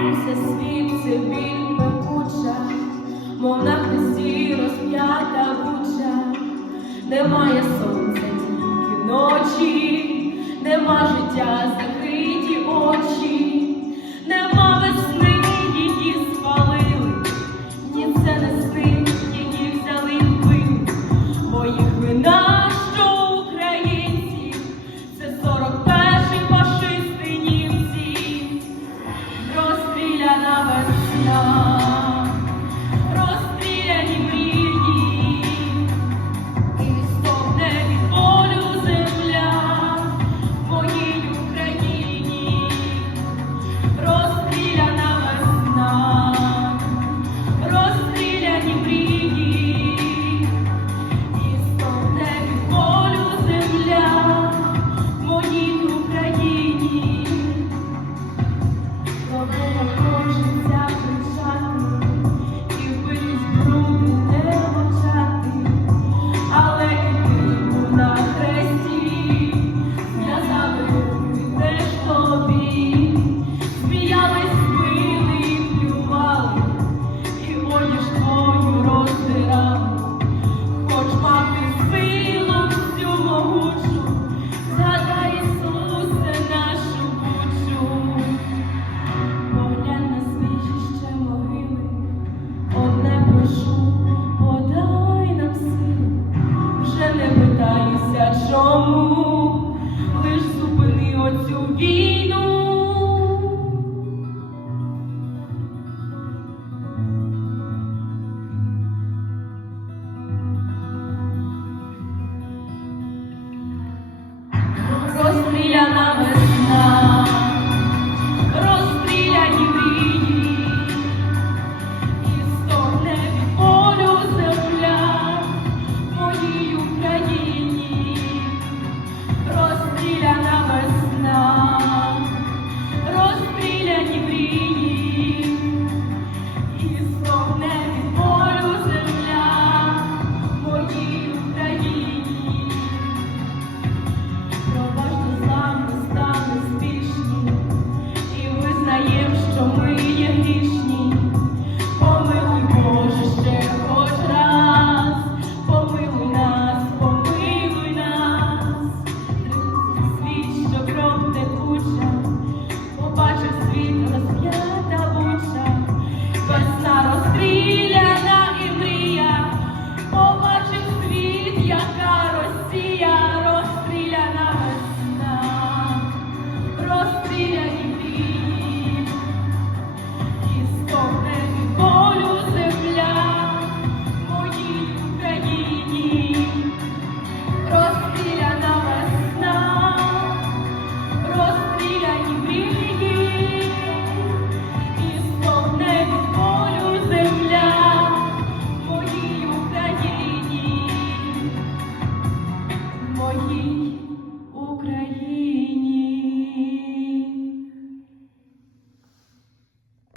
Весь світ це біль пекуча, мов на хресті розп'ята куча, немає сонця, тільки ночі, нема життя, закриті очі. чому лиш зупини оцю війну. dos.